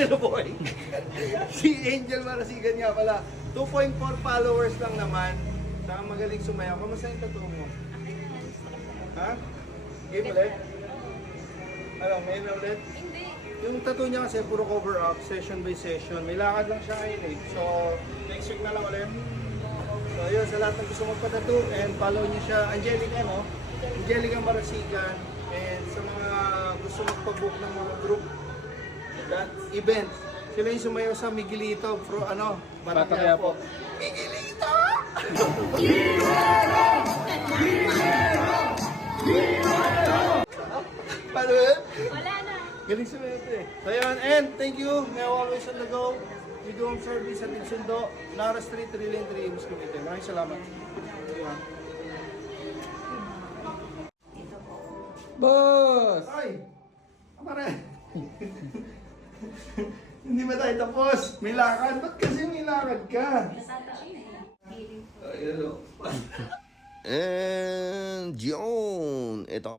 Hello boy. Si Angel Marasigan nga pala. 2.4 followers lang naman. Saka magaling sumayaw. Kamusta yung tattoo mo? Ha? Game ulit? Ano, may na ulit? Hindi. Yung tattoo niya kasi puro cover up, session by session. May lakad lang siya ngayon eh. So, next week na lang ulit. So, yun, sa lahat ng gusto magpa-tattoo and follow niyo siya. Angelica, no? Angelica Marasigan. And sa mga gusto magpa-book ng mga group that event, sila yung sumayaw sa Miguelito, Bata Quiapo. Miguelito! Paano yun? Wala na. Galing sumayaw ito eh. So yun, and thank you. May always on the go. We do home service at Igsundo, Nara Street, 3 Lane 3, Imus Cavite. Maraming salamat. Thank you, ha. Boss! Ay! Pare! Hindi ba tayo tapos? May lakad? Ba't kasi may lakad ka? Nasata siya eh. Ayun o. And yun! Ito